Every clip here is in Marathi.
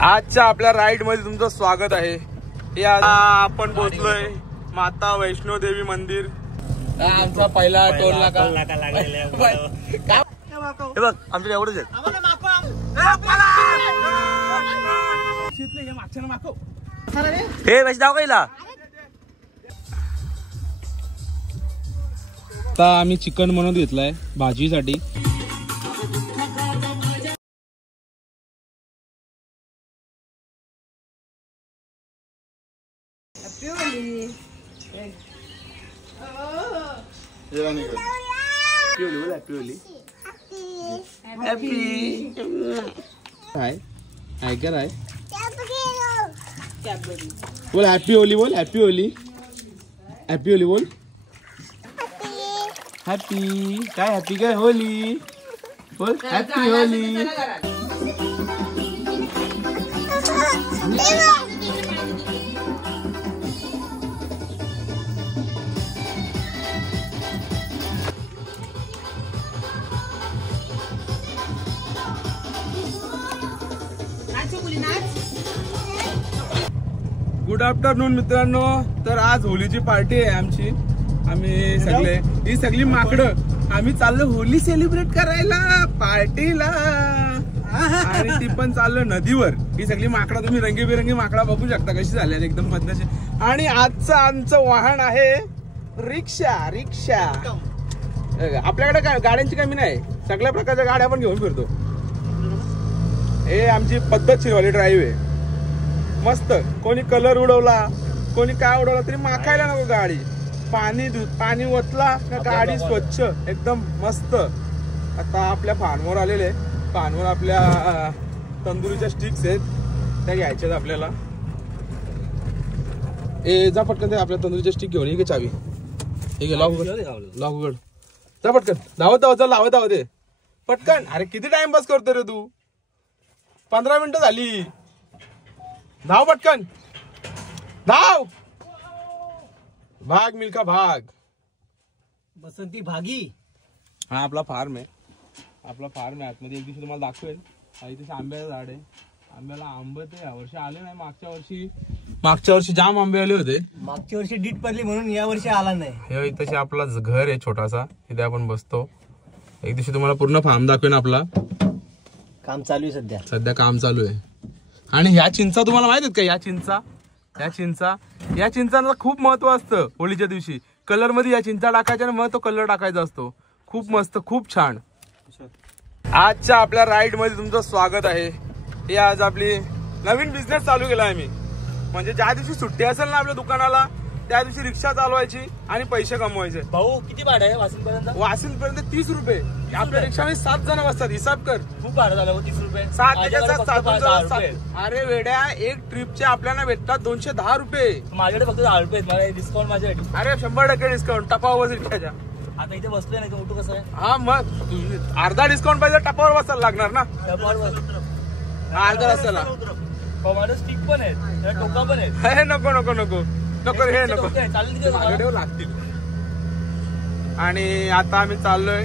आजच्या आपल्या राईड मध्ये तुमचं स्वागत आहे। आपण पोहोचलोय माता वैष्णो देवी मंदिर। आमचा पहिला टोल नाका हे बघ आमच्या एवढंच आहे। हे वैष्णव जाऊ कायला आता आम्ही चिकन बनवून घेतलाय भाजीसाठी। बोल हॅपी होली, बोल हॅपी होली, हॅपी होली बोल। हॅपी काय हॅपी काय होली बोल, हॅपी होली। गुड आफ्टरनून मित्रांनो। तर आज होलीची पार्टी आहे आमची। आम्ही सगळे ही सगळी माकडं आम्ही चाललो होली सेलिब्रेट करायला पार्टीला, आणि ती पण चाललो नदीवर। ही सगळी माकडं तुम्ही रंगीबेरंगी माकडा बघू शकता कशी झाल्या एकदम मधनशी। आणि आजचं आमचं वाहन आहे रिक्षा। रिक्षा आपल्याकडे गाड्यांची कमी नाही, सगळ्या प्रकारच्या गाड्या आपण घेऊन फिरतो। हे आमची पद्धतशीरवाली ड्राईव्ह आहे मस्त। कोणी कलर उडवला कोणी काय उडवला तरी माखायला नको गाडी। पाणी ओतला का गाडी स्वच्छ एकदम मस्त। आता आपल्या फार्मवर आलेले, फार्मवर आपल्या तंदुरीच्या स्टिक्स आहेत त्या घ्यायच्यात आपल्याला। ए जा पटकन आपल्या तंदुरीच्या स्टिक घेऊन ये चावी। हे घे लॉक उघड जा पटकन। धावत धावत लावत धावत दे पटकन। अरे किती टाइमपास करतो रे तू, 15 मिनिटं झाली। धाव पटकन धाव। भाग मिल्खा भाग, बसंती भागी। हा आपला फार्म आहे, आपला फार्म आहे आतमध्ये। एक दिवशी तुम्हाला दाखवेल। इथे आंब्याचं झाड आहे, आंब्याला आंबे ते यावर्षी आले नाही। मागच्या वर्षी जाम आंबे आले होते। मागच्या वर्षी डीट पडली म्हणून या वर्षी आला नाही। हे इथे आपला घर आहे छोटासा, तिथे आपण बसतो। एक दिवशी तुम्हाला पूर्ण फार्म दाखवेन आपला। काम चालू आहे सध्या काम चालू आहे। आणि ह्या चिंचा तुम्हाला माहित आहेत का? या चिंचांना खूप महत्व असतं होळीच्या दिवशी। कलर मध्ये या चिंचा टाकायच्या आणि मग तो कलर टाकायचा असतो। खूप मस्त, खूप छान। आजच्या आपल्या राईड मध्ये तुमचं स्वागत आहे। हे आज आपली नवीन बिझनेस चालू केला आहे मी। म्हणजे ज्या दिवशी सुट्टी असेल ना आपल्या दुकानाला त्या दिवशी रिक्षा चालवायची आणि पैसे कमवायचे। भाऊ किती भाडं आहे वाशिंदपर्यंत? वाशिंदपर्यंत 30 रुपये। आपल्या रिक्षामध्ये 7 जण बसतात, हिसाब कर। खूप भाडं झालं 30 रुपये। 7 अरे वेड्या, एक ट्रिपचे आपल्याला भेटतात 210 रुपये। माझ्याकडे फक्त 10 रुपये मला डिस्काउंट माझ्यासाठी। अरे 100% डिस्काउंट टपावर रिक्षाच्या। आता इथे बसलोय नाही तर उठू कसं आहे? हा मग अर्धा डिस्काउंट पाहिजे, टपावर बसायला लागणार ना। अर्धा रस्त्याला माझं स्टिक पण आहे, टोका पण आहे। हे नको नको नको नको हे नको लागतील। आणि आता आम्ही चाललोय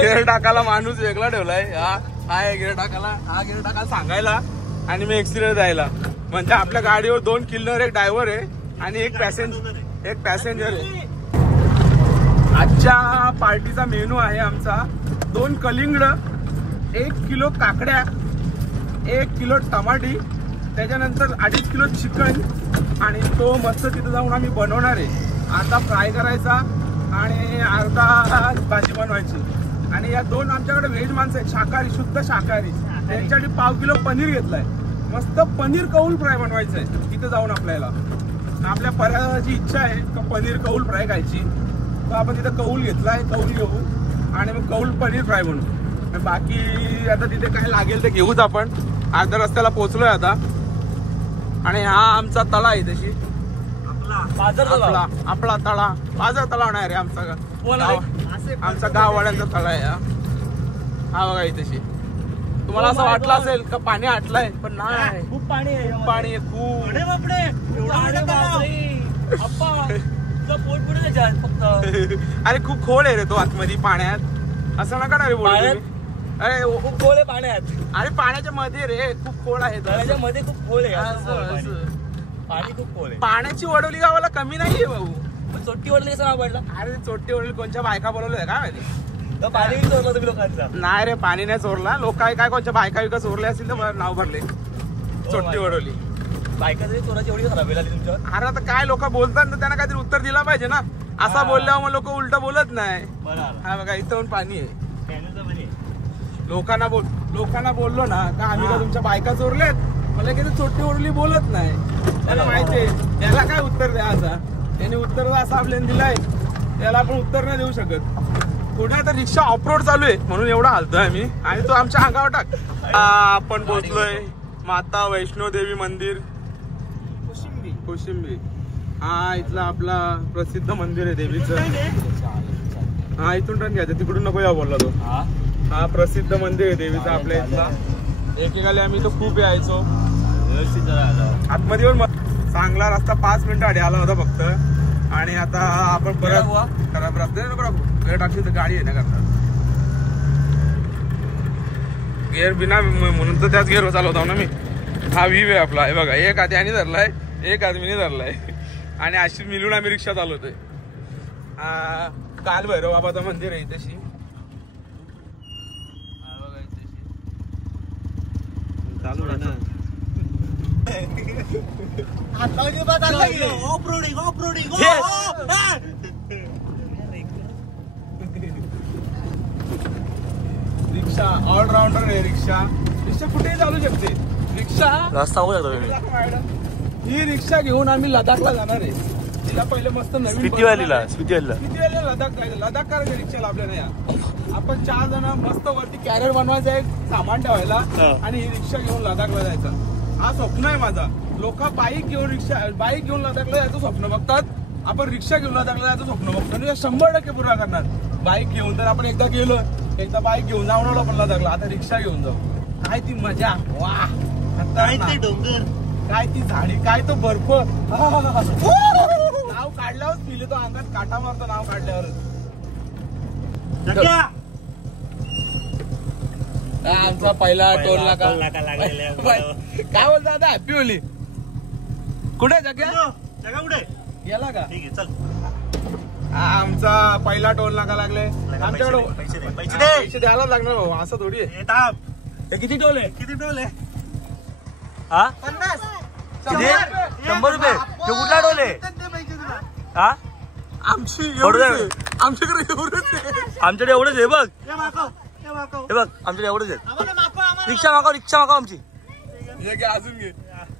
गेअर टाकायला माणूस वेगळा ठेवलाय। हा गेअर टाकायला सांगायला आणि मी एक्सिलेटर द्यायला। म्हणजे आपल्या गाडीवर 2 किल्लर, एक ड्रायव्हर आहे आणि एक पॅसेंजर आहे। आजच्या पार्टीचा मेनू आहे आमचा 2 कलिंगड, 1 किलो काकड्या, 1 किलो टमाटी, त्याच्यानंतर 2.5 किलो चिकन। आणि तो मस्त तिथे जाऊन आम्ही बनवणार आहे। अर्धा फ्राय करायचा आणि अर्धा भाजी बनवायची। आणि या 2 आमच्याकडे व्हेज माणसं आहेत, शाकाहारी, शुद्ध शाकाहारी। त्यांच्यासाठी 1/2 किलो पनीर घेतलाय। मस्त पनीर कौल फ्राय बनवायचं आहे तिथे जाऊन आपल्याला। आपल्या पर्याची इच्छा आहे का पनीर कौल फ्राय खायची, तर आपण तिथे कौल घेतलाय, कौल घेऊ आणि मग कौल पनीर फ्राय बनवू। बाकी आता तिथे काय लागेल ते घेऊच आपण। अर्ध्या रस्त्याला पोहोचलोय आता। आणि हा आमचा तळा आहे तशी आपला तळा, बाजार तळा नाही रे आमचा गाववाड्यांचा तळा आहे हा बघा इथेशी। तुम्हाला असं वाटलं असेल का पाणी आटलंय, पण नाही, खूप पाणी आहे, खूप पाणी आहे, खूप। अप्पा तुझा पोट पुढे त्याच्यात फक्त. अरे खूप खोल आहे रे तो आतमध्ये पाण्यात. असं नका ना रे बोलू पाण्यात? तुम्ही. अरे खूप खोल आहे पाण्यात. अरे पाण्याच्या मध्ये रे खूप खोल आहे तो. तळ्याच्या मध्ये खूप खोल आहे. असं असं, पाणी. असं. पाणी खूप खोल आहे. पाण्याची वडवली गावाला कमी नाहीये भाऊ. पण चोट्टी वडली कसं नाव पडला? अरे चोट्टी वडील कोणच्या बायका बोलवल्या काय माहिती. तर पाणी बी चोरलं तुम्ही लोकांचा. नाही रे पाणी नाही चोरला. लोक काय कोणच्या बायका विका चोरले असतील तर नाव भरले चोट्टी वडवली. बायका तरी चोराची एवढी खराब झाली तुमच्यावर. अरे आता काय लोक बोलतात ना त्यांना काहीतरी उत्तर दिला पाहिजे ना. असा हा. बोलल्यावर मग लोक उलट बोलत नाही. बरं हा बघा इथं पण पाणी आहे. कॅनलचं पाणी. लोकांना बोललो ना का आम्ही का तुमच्या बायका चोरल्यात मला काही चोट्टी ओढली बोलत नाही. त्याला माहितीये याला काय उत्तर द्या. असा त्याने उत्तर असं आपल्याला दिलाय त्याला आपण उत्तर नाही देऊ शकत. पुढे आता रिक्षा ऑफरोड चालू आहे म्हणून एवढा हालतोय आम्ही आणि तो आमच्या अंगावर टाक. आपण पोहोचलोय माता वैष्णो देवी मंदिर कोशिंबी. हा इथला आपला प्रसिद्ध मंदिर आहे देवीचं. हा इथून टर्न घ्यायचं तिकडून नको या बोलला तो. हा प्रसिद्ध मंदिर आहे देवीचा आपल्या इथला. एकेकाला आम्ही तो खूप यायचो. आतमध्ये पण चांगला रस्ता 5 मिनिटं आधी आला होता फक्त. आणि आता आपण परत खराब रस्ता नको टाकली तर गाडी आहे ना करणार. गेअर बिना म्हणून तर त्याच गेअरवर चालवतो ना मी. हा व्हीव आहे आपला. हे बघा एक आधी आणि धरलाय एक आदमीने धरलाय आणि अशी मिळून आम्ही रिक्षा चालवतोय. काल भैरव बाबाचं मंदिर आहे तशी. चालू आहे ना. रिक्षा ऑलराऊंडर आहे. रिक्षा कुठेही चालू शकते. रिक्षा रस्ता ही रिक्षा घेऊन आम्ही लडाखला जाणार आहे. तिला पहिले मस्त नवीन स्पिती व्हॅलीला लडाख जायचं. लडाख करायचं रिक्षाला आपल्याला. या आपण 4 जण मस्त वरती कॅरियर बनवायचं एक सामान ठेवायला आणि ही रिक्षा घेऊन लडाखला जायचं. हा स्वप्न आहे माझा. लोक बाईक घेऊन लडाखला जायचं स्वप्न बघतात. आपण रिक्षा घेऊन लडाखला जायचं स्वप्न बघतो आणि 100% पूर्ण करणार. बाईक घेऊन तर आपण एकदा गेलो एकदा बाईक घेऊन जाऊन आपण लडाखला. आता रिक्षा घेऊन जाऊ. काय ती मजा. वा काय ते डोंगर काय ती झाडी काय तो बर्फ. नाव काढल्यावर पिले तो अंगात काटा मारतो नाव काढल्यावरच. आमचा पहिला टोल नाका काय बोलता आता हॅपी होली. कुठे जग्या कुठे गेला का. ठीक आहे चल. आमचा पहिला टोल नाका लागले. आमच्याकडे पैसे द्यायला लागणार भाऊ. असं थोडी आहे. हे किती टोल आहे. हा 100 रुपये. तो कुठला टोल आहे. हा आमच्याकडे एवढंच आहे बघ. हे बघ आमच्याकडे एवढंच आहे. रिक्षा मागव आमची. हे घे अजून घे.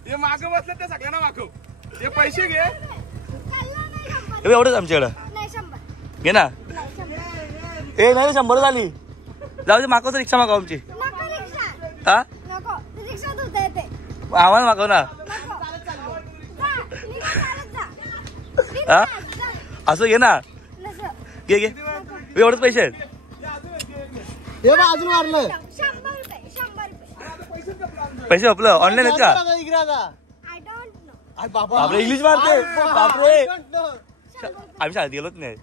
हे मागं बसलं ते सगळ्यांना मागव. हे पैसे घे. हे एवढंच आमच्याकडं घे ना. ए नाही 100 झाली. जाऊ दे मागवतो रिक्षा मागव आमची. हा आम्हाला मागव ना. हा असं घे ना. घे एवढंच पैसे आहेत. अजून वाढलं पैसे आपलं ऑनलाईन आहेत का. बापरे इंग्लिश मारते. बापरे आम्ही शाळेत गेलोच नाही.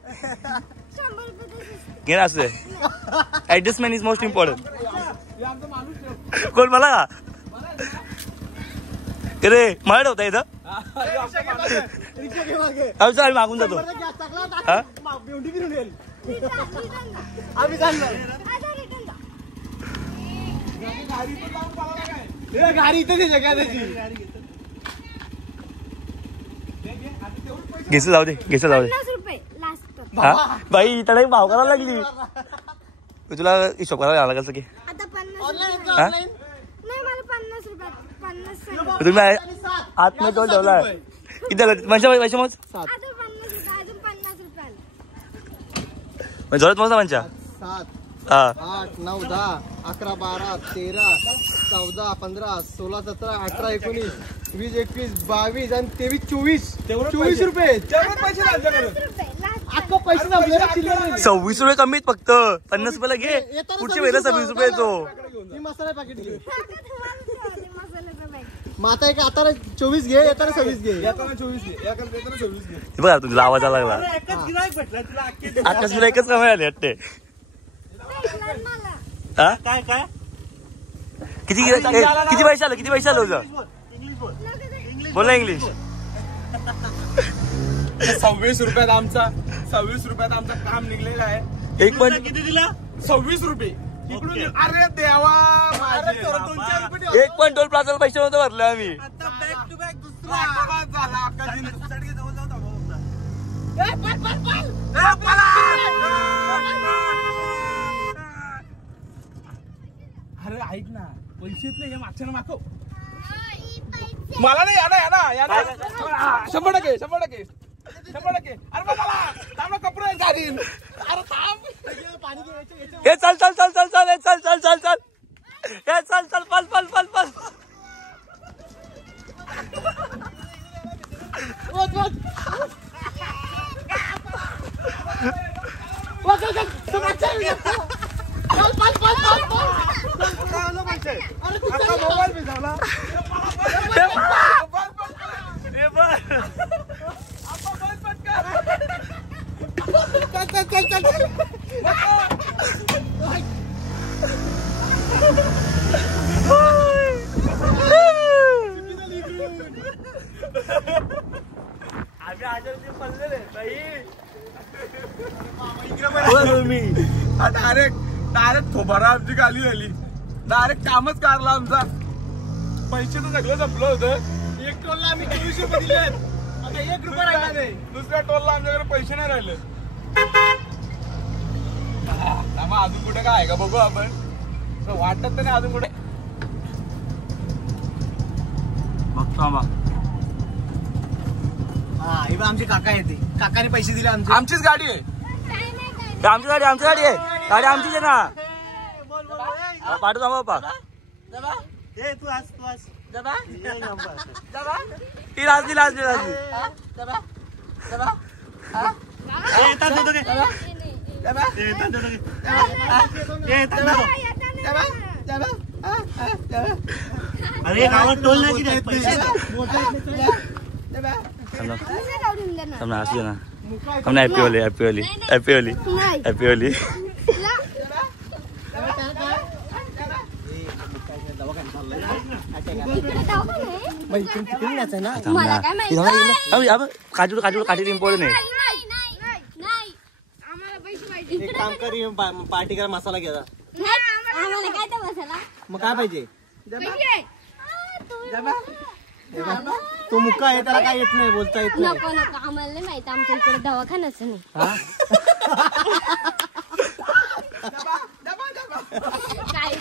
घे ना असं. Adjustment is most important. कोण मला का रे मला ठेवता इथं. आम्ही मागून जातो. गाडी इथं घेचं जाऊ दे. हा बाई त्याला भाव करायला लागली. तुला हिशोब करायला लागला कसं की तुम्ही आतमध्ये टोल ठेवला. किती पैसे मोज जोरात मोजा पंचा. 7 8 9 10 11 12 13 14 15 16 17 18 19 20 21 22 आणि 23 24 रुपये. अख्खा पैसे 26 रुपये कमीत फक्त. 50 रुपयाला घे. पुढच्या वेळेला 26 रुपये तो. मसाला पॅकेट घे. मग आता एक आता 24 घे येताना 26 घे. येताना 24 घे, येताना 26 घे. हे बघा तुझा आवाजा लागला आकाश तुला एकच कमाई आली वाटते. हा काय काय किती किती पैसे आलं किती पैसे आलं तुझं बोला इंग्लिश. 26 रुपयात आमचा 26 रुपयात आमचा काम निघलेलं आहे. एक पण किती दिला 26 रुपये इकडून. अरे देवा माझे. 2-4 रुपये. एक पण टोल प्लाझाला पैसे नव्हते भरले आम्ही. आता बॅक टू बॅक दुसरा आवाज झाला आकाशीने. जवळ जाऊ थांबा. अरे ऐक ना पैसेच नाही हे मागच्या मागव. मला नाही याना 100%. अरे मला थांब ना कपडे घालीन. अरे थांब. हे चल चल चल चल चल हे चल चल चल चल हे चल चल पल पल पल पल. मोबाईल भिजवला. डायरेक्ट थोबारा आमची गाली झाली. डायरेक्ट कामच काढला आमचा. पैसे तर सगळं संपलं होतं. एक टोलला आम्ही 24 रुपये दिले. आता 1 रुपया राहिला नाही. दुसऱ्या टोलला आमच्याकडे पैसे नाही राहिले. अजून कुठे काय आहे का बघू आपण. वाटत तर नाही अजून कुठे. आमचे काका येते. काकाने पैसे दिले आमचे. आमचीच गाडी आहे. आमची गाडी आहे गाडी आमचीच आहे ना. पाठवू थांबा बाप्पा. तू आज ती लाजली लाजली लाजली. अरे गावात टोल नाही किती पैसे समजा असू ना हमने happy Holy happy Holy happy Holy happy Holy. काजू काजू काठी इम्पॉर्टंट आहे. एक काम कर पार्टी करा मसाला घ्या. मग काय पाहिजे. तो मुक्का आहे त्याला काय येत नाही बोलता येत नाही. नको नको आम्हाला नाही माहिती आमच्या इकडे दवाखानाच नाही. काय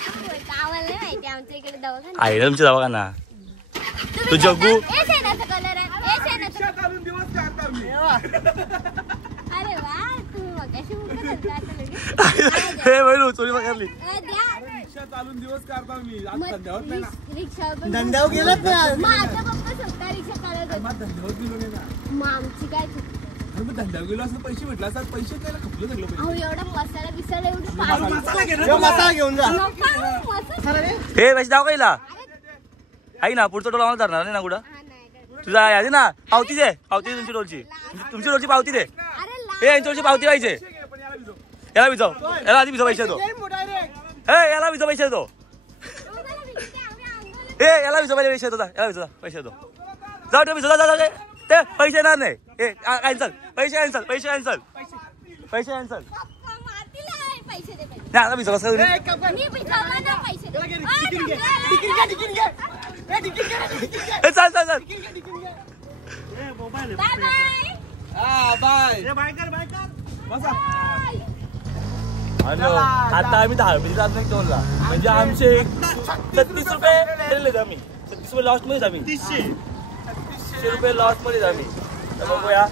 आम्हाला नाही माहिती आमच्या इकडे दवाखाना आहे ना तुमच्या दवाखाना. तू जग्गू कलर आहे. दिवस काढता मी. अरे वा तुम्ही मगाशी मुलं घालता आता लगेच. हे बहिणू चोरी पकडली. रिक्षा चालून दिवस काढता मी. आज धंद्यावर नाही ना. रिक्षा धंद्यावर गेलात ना. माझा पप्पा स्वतः रिक्षा चालवत होता. मग धंद्यावर गेलो नाही ना. मग आमची काय चूक. अरे मग धंद्यावर गेलो असं पैसे म्हटलं असं पैसे द्यायला खपलं सगळं पैसे. अहो एवढा मसाला बिसाला एवढी मसाला घेऊन जा. हे पैसे दाव काहीला आई ना पुढचा टोल आम्हाला धरणार नाही ना कुठं. तुझा यादी ना पावती दे. पावती तुमची टोलची टोलची पावती दे. हे यांची टोलची पावती पाहिजे. याला विचाव याला आधी विचाव पैसे दो. हे याला विचाव पैसे दो. हे याला विचाव पहिले पैसे दो. याला विचाव पैसे दो. जाऊ दे विचाव जा ते पैसे येणार नाही. हे कॅन्सल पैसे कॅन्सल पैसे कॅन्सल पैसे कॅन्सल. नाही आता विचाव कसं चाल चाल चाल. बाय. हॅलो आता आम्ही 10 रुपये जात नाही टोलला म्हणजे आमचे 36 रुपये दिलेले आम्ही. 36 रुपये लॉस्ट मध्येच आम्ही 300 रुपये लॉस्ट मध्येच आम्ही. तर बघूया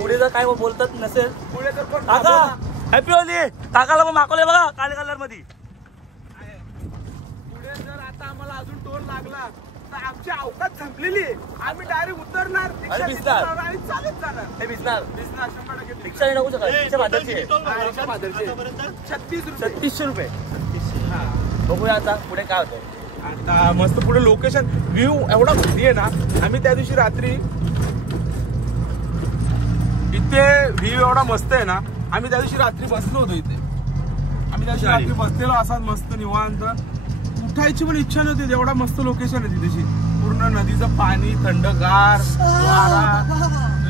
पुढे जर काय बोलतात नसेल पुढे तर पण काका हॅपी होली. काकाला मग मागवले बघा काळे कलर मध्ये. पुढे जर आता आम्हाला अजून टोल लागला तर आमची अवकाश संपलेली आहे. आम्ही डायरेक्ट उतरणार अरे भिजणार. आणि चालत जाणार. हे भिजणार 100% रिक्षा नाही टाकू शकत. रिक्षा भादरची आहे. रिक्षा भादरची. 36 रुपये. 3600 रुपये. बघूया आता पुढे काय होतं. आता मस्त पुढे लोकेशन व्ह्यू एवढा भारी आहे ना. आम्ही त्या दिवशी रात्री इथे व्ह्यू एवढा मस्त आहे ना. आम्ही त्या दिवशी रात्री बसलो होतो इथे. आम्ही त्या दिवशी रात्री बसलेलो असाच मस्त निवांत. उठायची पण इच्छा नव्हती. एवढा मस्त लोकेशन आहे तिथेची. पूर्ण नदीचं पाणी, थंडगार वारा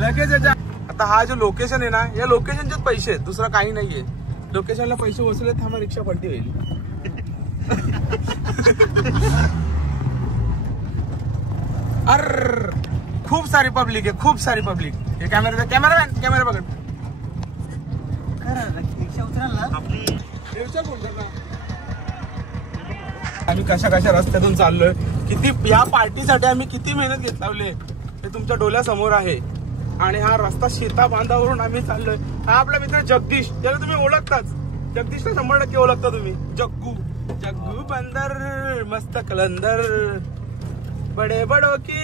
लगेच याच्या. आता हा जो लोकेशन आहे ना, या लोकेशनचेच पैसे आहेत, दुसरा काही नाहीये. लोकेशनला पैसे वसुले थांबा रिक्षा पलटी होईल. अर खूप सारी पब्लिक आहे, खूप सारी पब्लिक. हे कॅमेरामॅन कॅमेरा बघ. आम्ही कशा कशा रस्त्यातून चाललोय. किती या पार्टीसाठी आम्ही किती मेहनत घेतलावले हे तुमच्या डोळ्यासमोर आहे. आणि हा रस्ता शेता बांधावरून आम्ही चाललोय. हा आपला मित्र जगदीश, त्याला तुम्ही ओळखताच. जगदीशला 100% ओळखता तुम्ही. जग्गू जग्गू बंदर मस्त कलंदर बडे बडो की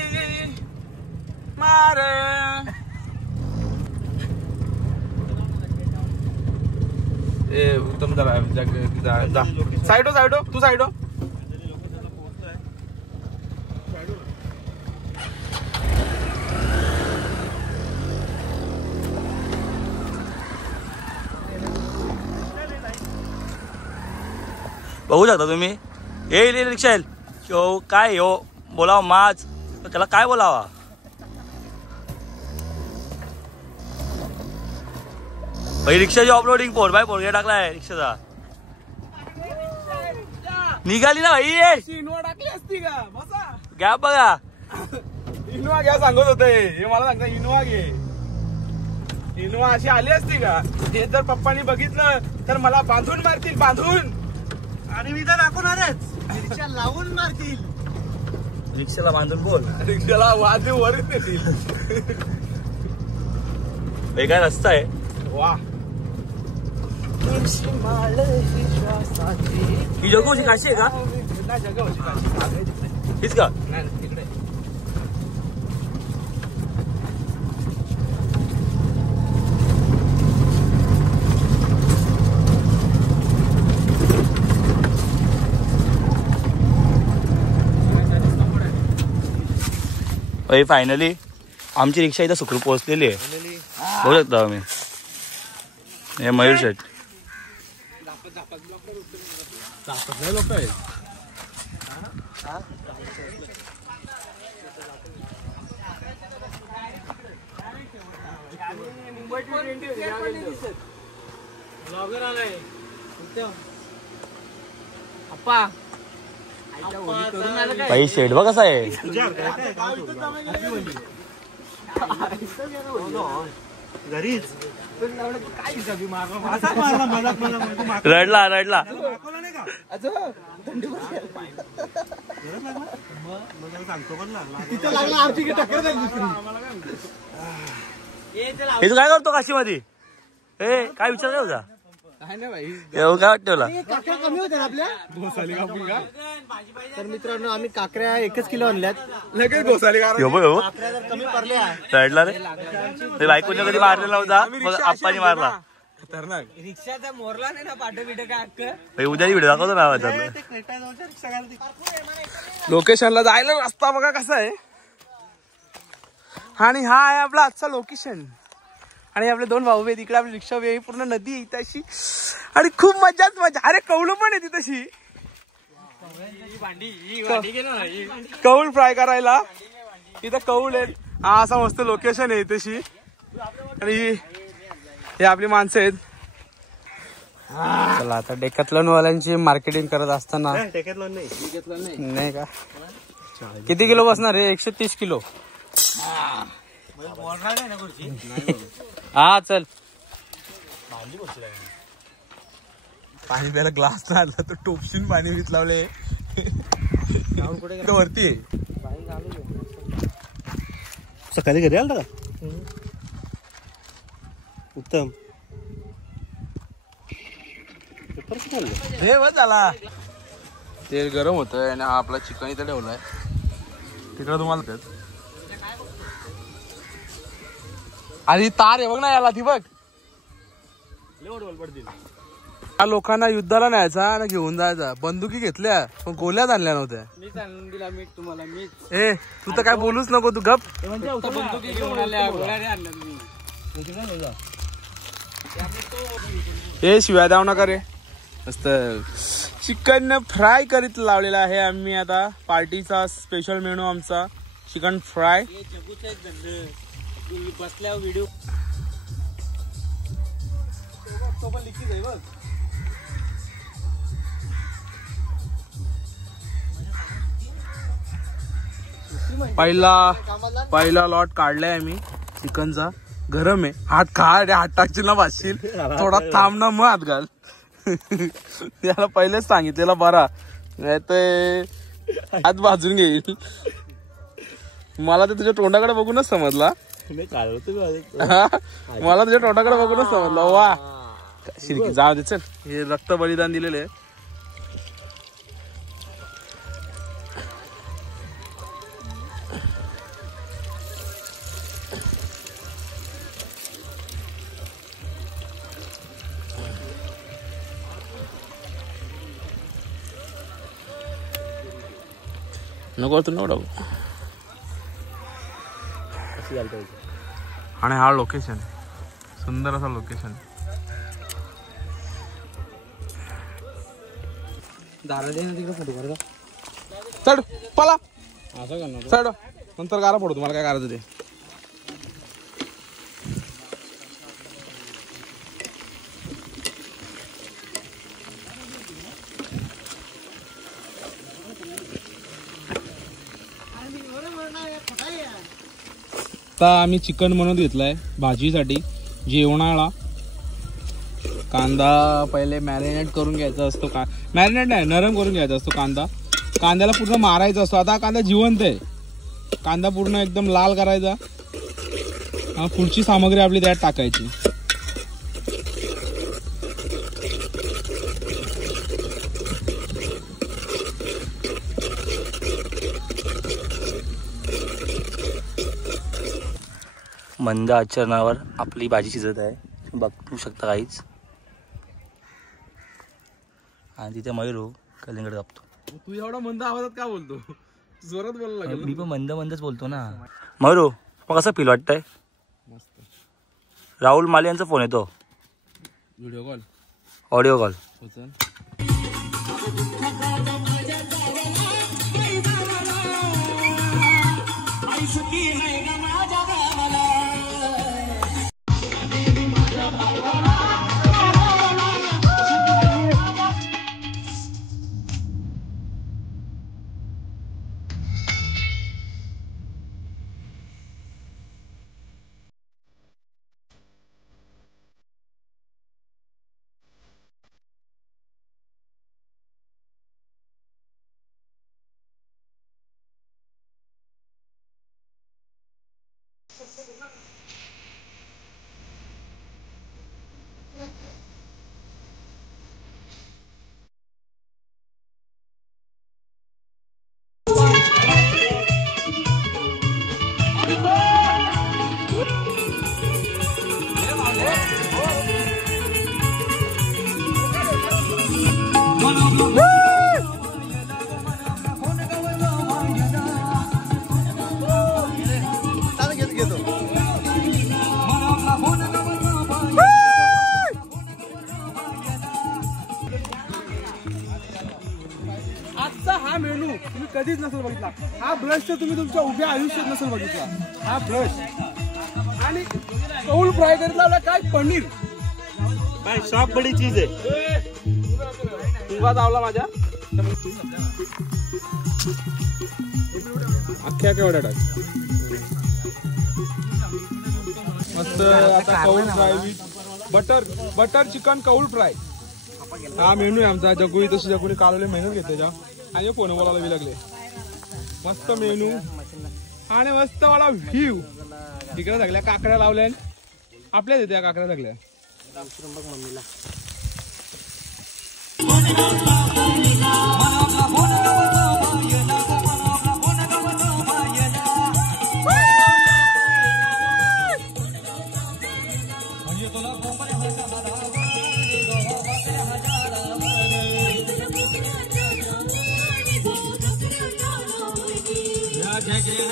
मार. उत्तम साइडो साइडो तू साइडो. बघू शकता तुम्ही. येईल रिक्षा येईल. यो काय हो बोलाव माझ त्याला काय बोलावा. भाई रिक्षाची ऑफरोडिंग 4x4 टाकलाय रिक्षाचा. निघाली ना भाई. इनोवा टाकली असती का. बसा गॅप बघा. इनोवा घ्या सांगत होते. हे मला सांगता इनोवा घे. इनोवा अशी आली असती का. हे जर पप्पानी बघितलं तर मला बांधून मारतील. बांधून. आणि मी तर दाखवणारच. रिक्षा लावून मारतील. रिक्षाला बांधून बोल. रिक्षाला वादे वरच येतील. काय रस्ता आहे. वा ही जगवशी काशी आहे का. हीच का. तिकडे फायनली आमची रिक्षा इथं सुखरूप पोहोचलेली आहे. बघू शकता आम्ही. हे मयूर शेट लोक आहेत. भाई शेट बघ कसा आहे. रडला रडला. हे तू काय करतो काशीमध्ये. हे काय विचार काय होता. एवढं काय वाटतं तुला. काकऱ्या कमी होत्या आपल्या. घोसाली कापून का. तर मित्रांनो आम्ही काकऱ्या 1 किलो आणल्यात. लगेच घोसाली का. काकऱ्या जर कमी पडल्या. रडला रे. ते बायकोने कधी मारलेला होता मग आप्पानी मारला. खतरनाक. रिक्षाचा मोरला नाही ना पाठ बिट काय अक्क. उद्या व्हिडिओ दाखवतो ना माझा. लोकेशनला जायला रस्ता बघा कसा आहे. आणि हा आहे आपला आजचा लोकेशन. आणि आपले 2 भाऊ आहेत. इकडे आपली रिक्षा वेळी पूर्ण नदी आहे इथं अशी. आणि खूप मजाच मजा. अरे कौल पण आहे ती तशी. कौल फ्राय करायला इथं कौल आहेत. हा असा मस्त लोकेशन आहे तशी. आणि हे आपली माणसं आहेत. चला आता डेकॅथलॉन वाल्यांची मार्केटिंग करत असताना. नाही का. किती किलो बसणार आहे. 130 किलो. हा चल. पाणी प्यायला ग्लास नाही आला तर टोपशीन पाणी विचलावले. वरती आहे. सकाळी घरी आला का. उत्तम. हे बस झाला. तेल गरम होतंय आणि हा आपला चिकन इथं ठेवलाय. तिकडे तुम्हाला आणि तार आहे बघ ना याला. ती बघ त्या लोकांना युद्धाला न्यायचा आणि घेऊन जायचा. बंदुकी घेतल्या पण गोल्याच आणल्या नव्हत्या. मीच आणून दिला मीठ तुम्हाला मीच. ए तू तर काय बोलूच नको तू गप. बंदुकी घेऊन आल्या गोळ्याने आणल्या तुम्ही. हे शिवाय द्याव नका रे. मस्त चिकन फ्राय करीत लावलेला आहे आम्ही आता. पार्टीचा स्पेशल मेनू आमचा चिकन फ्राय. बसल्या व्हिडिओ पहिला लॉट काढलाय आम्ही चिकनचा. गरम आहे. हात खा रे, हात टाकशील ना वाचशील. थोडा थांब ना मग हात घाल. याला पहिलेच सांगितलेला बरा नाही तर हात भाजून घेईल. मला तर तुझ्या तोंडाकडे बघूनच समजला. मला तुझ्या तोंडाकडे बघूनच समजला. वा शिरकी जाऊ दे चल. हे रक्त बलिदान दिलेले आहे. नको तू नको. आणि हा लोकेशन सुंदर असा लोकेशन. चढ पला चढ नंतर गारा पडतो. मला काय करायचं ते. आता आम्ही चिकन बनवून घेतलाय भाजीसाठी. जेवणाला कांदा पहिले मॅरिनेट करून घ्यायचा असतो. मॅरिनेट नाही, नरम करून घ्यायचा असतो कांदा. कांद्याला पूर्ण मारायचा असतो. आता कांदा जिवंत आहे. कांदा पूर्ण एकदम लाल करायचा. पुढची सामग्री आपली त्यात टाकायची. मंद आचरणावर आपली भाजी शिजत आहे. बघू शकता काहीच. आणि तिथे मयूर कलिंगड कापतो. तू एवढा मंद आवाजात का बोलतो? जोरात बोलायला लागेल. मी पण मंदच बोलतो ना. मयूर मग कसं फील वाटतंय? राहुल माले यांचा फोन येतो. Video call audio call. हा मेनू तुम्ही कधीच नसेल बघितला. हा ब्रश तर तुम्ही तुमच्या उभ्या आयुष्यात नसेल बघितला. हा ब्रश आणि कौल फ्राय करीत लावला काय पनीर. भाई सब बड़ी चीज है. तुंगा चावला माझ्या अख्ख्या केवढ्या टाक. मस्त. आता कौल फ्राय विथ बटर चिकन कौल फ्राय. हा मेनू आहे आमचा. जगुई तशी जगुनी कालवले मेहनत घेते जा. आणि फोन बोलायला बी लागले. मस्त मेनू आणि मस्त वाला व्ह्यू. तिकडे सगळ्या काकड्या लावल्या आपल्याच येते. काकड्या सगळ्या मम्मीला. Sorry,